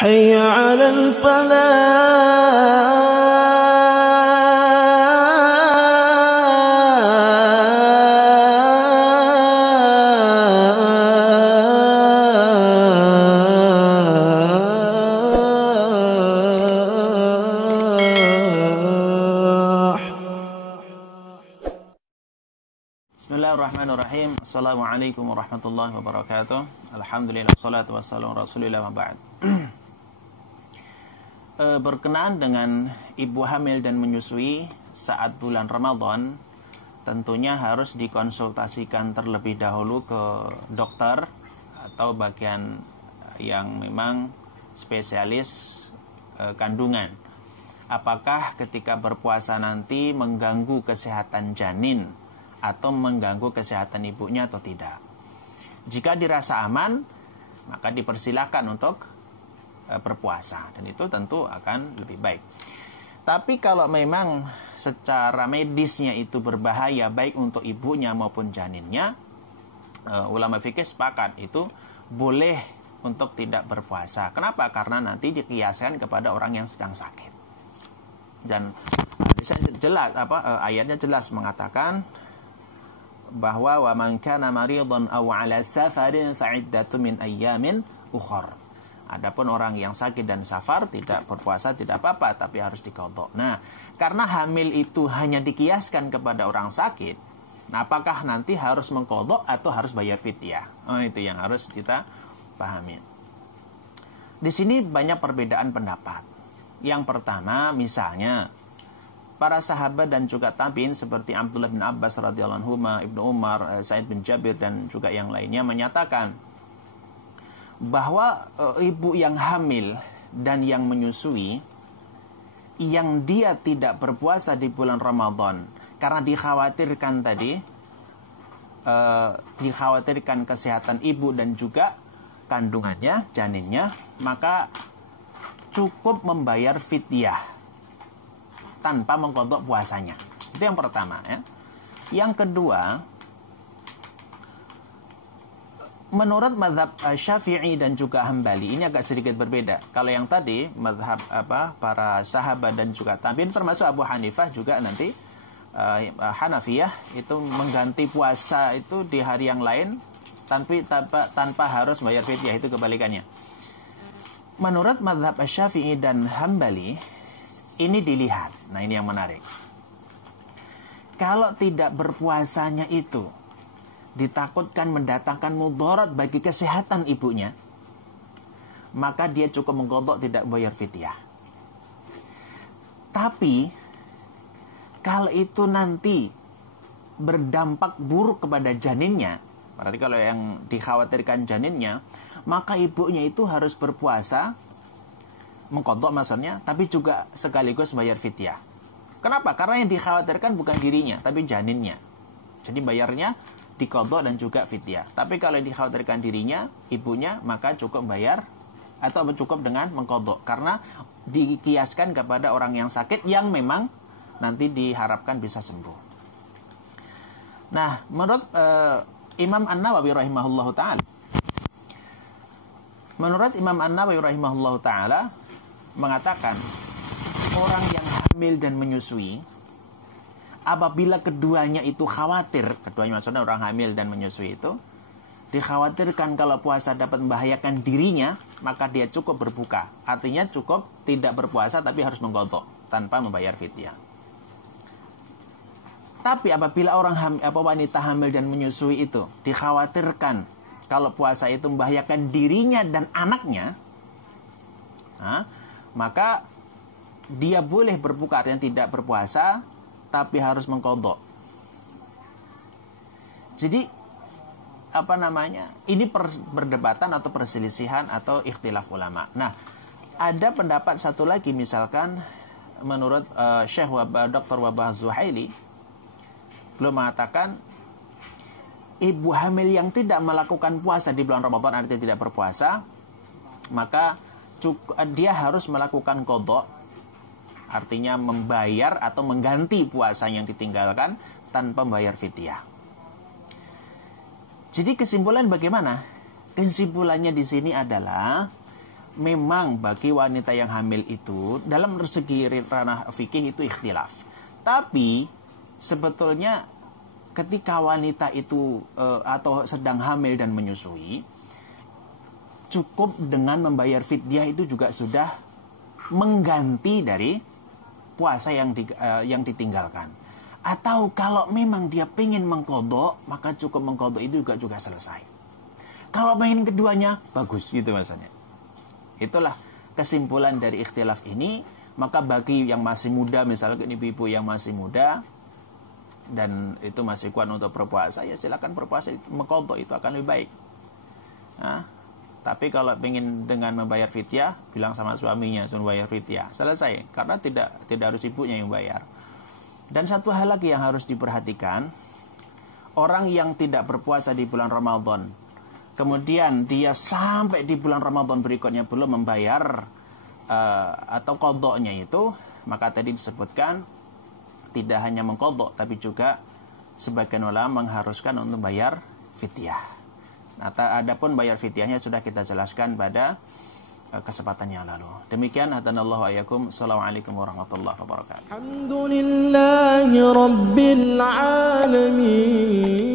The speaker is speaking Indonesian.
حي على الفلاح. Bismillahirrahmanirrahim. Assalamualaikum warahmatullahi wabarakatuh. Alhamdulillah, salatu wassalamu rasulillah wa ba'd. Berkenaan dengan ibu hamil dan menyusui saat bulan Ramadan, tentunya harus dikonsultasikan terlebih dahulu ke dokter atau bagian yang memang spesialis kandungan. Apakah ketika berpuasa nanti mengganggu kesehatan janin atau mengganggu kesehatan ibunya atau tidak. Jika dirasa aman, maka dipersilakan untuk berpuasa, dan itu tentu akan lebih baik. Tapi kalau memang secara medisnya itu berbahaya baik untuk ibunya maupun janinnya, ulama fikih sepakat itu boleh untuk tidak berpuasa. Kenapa? Karena nanti dikiaskan kepada orang yang sedang sakit. Dan jelas ayatnya jelas mengatakan bahwa wa man kana maridan aw ala safarin fa iddatun min ayyamin ukhra. Adapun orang yang sakit dan safar tidak berpuasa tidak apa-apa, tapi harus diqadha. Nah, karena hamil itu hanya dikiaskan kepada orang sakit, nah apakah nanti harus mengqadha atau harus bayar fidyah? Itu yang harus kita pahami. Di sini banyak perbedaan pendapat. Yang pertama, misalnya para sahabat dan juga tabi'in seperti Abdullah bin Abbas radhiyallahu anhu, Ibnu Umar, Sa'id bin Jabir dan juga yang lainnya menyatakan bahwa ibu yang hamil dan yang menyusui yang dia tidak berpuasa di bulan Ramadan karena dikhawatirkan tadi dikhawatirkan kesehatan ibu dan juga kandungannya, janinnya, maka cukup membayar fidyah tanpa mengqadha puasanya. Itu yang pertama ya. Yang kedua, menurut mazhab Syafi'i dan juga Hambali, ini agak sedikit berbeda. Kalau yang tadi mazhab para sahabat dan juga tabi'in, termasuk Abu Hanifah juga nanti Hanafiyah itu mengganti puasa itu di hari yang lain tanpa harus bayar fidyah, itu kebalikannya. Menurut mazhab Syafi'i dan Hambali, ini dilihat. Nah, ini yang menarik. Kalau tidak berpuasanya itu ditakutkan mendatangkan mudarat bagi kesehatan ibunya, maka dia cukup mengqadha, tidak bayar fidyah. Tapi kalau itu nanti berdampak buruk kepada janinnya, berarti kalau yang dikhawatirkan janinnya, maka ibunya itu harus berpuasa, mengqadha maksudnya, tapi juga sekaligus bayar fidyah. Kenapa? Karena yang dikhawatirkan bukan dirinya, tapi janinnya. Jadi bayarnya diqadha dan juga fidyah. Tapi kalau yang dikhawatirkan dirinya, ibunya, maka cukup bayar atau cukup dengan mengqadha, karena dikiaskan kepada orang yang sakit yang memang nanti diharapkan bisa sembuh. Nah, menurut Imam An-Nawawi rahimahullahu ta'ala, mengatakan orang yang hamil dan menyusui, apabila keduanya itu khawatir, keduanya maksudnya orang hamil dan menyusui itu dikhawatirkan kalau puasa dapat membahayakan dirinya, maka dia cukup berbuka. Artinya cukup tidak berpuasa tapi harus mengqadha tanpa membayar fidyah. Tapi apabila wanita hamil dan menyusui itu dikhawatirkan kalau puasa itu membahayakan dirinya dan anaknya, maka dia boleh berbuka, artinya tidak berpuasa tapi harus mengqadha. Jadi ini perdebatan atau perselisihan atau ikhtilaf ulama. Nah, ada pendapat satu lagi, misalkan menurut Syekh Dr. Wabah Zuhaili, beliau mengatakan ibu hamil yang tidak melakukan puasa di bulan Ramadan, artinya tidak berpuasa, maka dia harus melakukan qadha, artinya membayar atau mengganti puasa yang ditinggalkan tanpa membayar fidyah. Jadi kesimpulan bagaimana? Kesimpulannya di sini adalah memang bagi wanita yang hamil itu dalam segi ranah fikih itu ikhtilaf. Tapi sebetulnya ketika wanita itu atau sedang hamil dan menyusui, cukup dengan membayar fidyah itu juga sudah mengganti dari puasa yang ditinggalkan. Atau kalau memang dia pengen mengkodok, maka cukup mengkodok itu juga selesai. Kalau pengen keduanya, bagus gitu maksudnya. Itulah kesimpulan dari ikhtilaf ini. Maka bagi yang masih muda, misalnya ibu-ibu yang masih muda dan itu masih kuat untuk berpuasa, ya silakan berpuasa, mengkodok itu akan lebih baik. Nah, tapi kalau pengen dengan membayar fidyah, bilang sama suaminya suruh bayar fidyah, selesai. Karena tidak harus ibunya yang bayar. Dan satu hal lagi yang harus diperhatikan, orang yang tidak berpuasa di bulan Ramadan, kemudian dia sampai di bulan Ramadan berikutnya belum membayar atau qadha-nya itu, maka tadi disebutkan tidak hanya mengqadha tapi juga sebagian ulama mengharuskan untuk bayar fidyah. Nah, adapun bayar fidyahnya sudah kita jelaskan pada kesempatan yang lalu. Demikian, hadanallahu ayyakum. Assalamualaikum warahmatullahi wabarakatuh. Alhamdulillahi rabbil alamin.